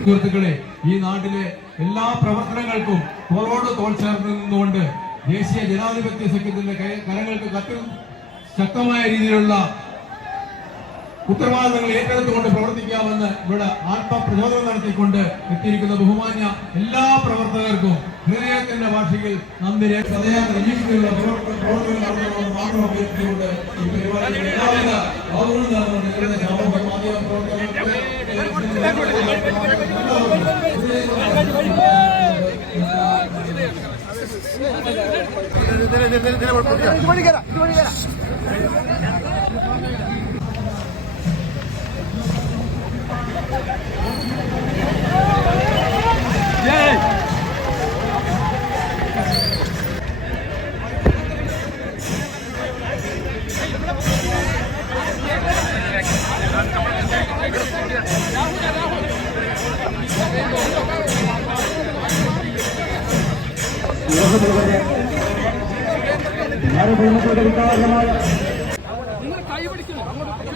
സുഹൃത്തുക്കളെ ഈ നാട്ടിലെ എല്ലാ പ്രവർത്തനങ്ങൾക്കും തോളോട് തോൾ ചേർന്ന് നിന്നുകൊണ്ട് ദേശീയ ജനാധിപത്യ സഖ്യത്തിന്റെ കരങ്ങൾക്ക് കത്തി ശക്തമായ രീതിയിലുള്ള ഉത്തരവാദിത്തങ്ങൾ ഏറ്റെടുത്തുകൊണ്ട് പ്രവർത്തിക്കാമെന്ന് ഇവിടെ ആത്മപ്രചോദനം നടത്തിക്കൊണ്ട് എത്തിയിരിക്കുന്ന ബഹുമാന്യ എല്ലാ പ്രവർത്തകർക്കും ഹൃദയത്തിന്റെ ഭാഷയിൽ നന്ദി പ്രവർത്തനങ്ങൾ ഈ അങ്ങോട്ട് കൈ പിടിക്കണം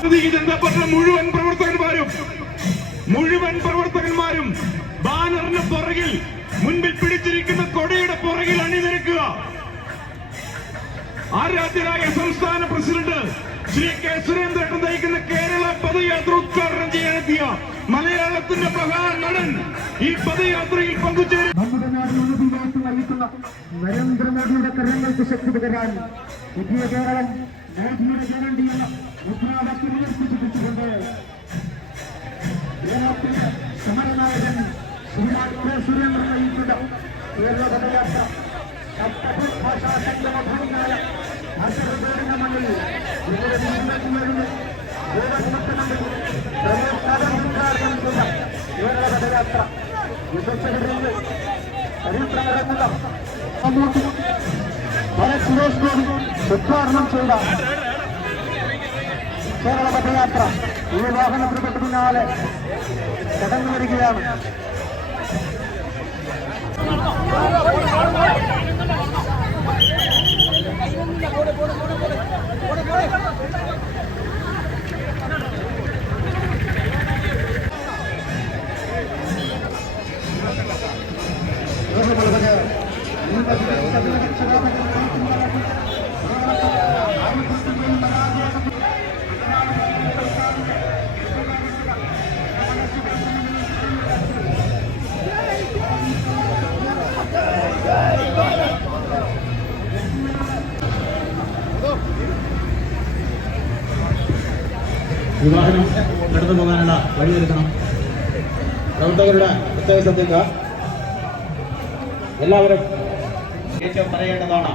ജനതാ പാർട്ടിയുടെ മുഴുവൻ പ്രവർത്തകന്മാരും മുഴുവൻ പ്രവർത്തകന്മാരും ബാനറിന് പുറകിൽ മുൻപിൽ പിടിച്ചിരിക്കുന്ന കൊടിയുടെ പുറകിൽ അണിനിരക്കുക. ആരാധ്യരായ സംസ്ഥാന പ്രസിഡന്റ് ശ്രീ കെ സുരേന്ദ്രൻ നയിക്കുന്ന കേരള പദയാത്ര ഉദ്ഘാടനം ചെയ്യാനെത്തിയ മലയാളത്തിന്റെ പ്രധാന നടൻ ഈ പദയാത്രയിൽ പങ്കുചേരും നമ്മുടെ നരേന്ദ്രമോദിയുടെ കരങ്ങൾക്ക് ശക്തി പകരാൻ പുതിയ കേരളം മോദിയുടെ ഗ്യാരണ്ടിയുള്ള മുദ്രാവാക്യം ഉയർത്തിപ്പിടിച്ചുകൊണ്ട് കേരളത്തിന്റെ സമരനായകൻ ശ്രീനാഥ് കെ സുരേന്ദ്രൻ നയിക്കുന്ന കേരള പദയാത്ര ഭാഷാ സംഗമഭൂമിയായ കാസർഗോഡിന്റെ മണ്ണിൽ ഇവിടെ മുന്നോട്ട് വരുന്നു ഗോവപട്ടണത്തിൽ പ്രയോജനം ഉദ്ഘാടനം ചെയ്ത കേരള പദയാത്ര വികസനങ്ങളിൽ ചരിത്രമിറങ്ങുന്ന മമ്മൂട്ടി ഭരത് സുരേഷ് ഗോപി ഉദ്ഘാടനം ചെയ്ത കേരള പദയാത്ര ഈ വാഹനത്തിന് തൊട്ട് പിന്നാലെ കടന്നു വരികയാണ് വിവാഹനം നടന്നു പോകാനുള്ള വഴിയൊരുക്കണം. പ്രവർത്തകരുടെ പ്രത്യേക ശ്രദ്ധിക്കുക എല്ലാവരും ഏറ്റവും പറയേണ്ടതാണ്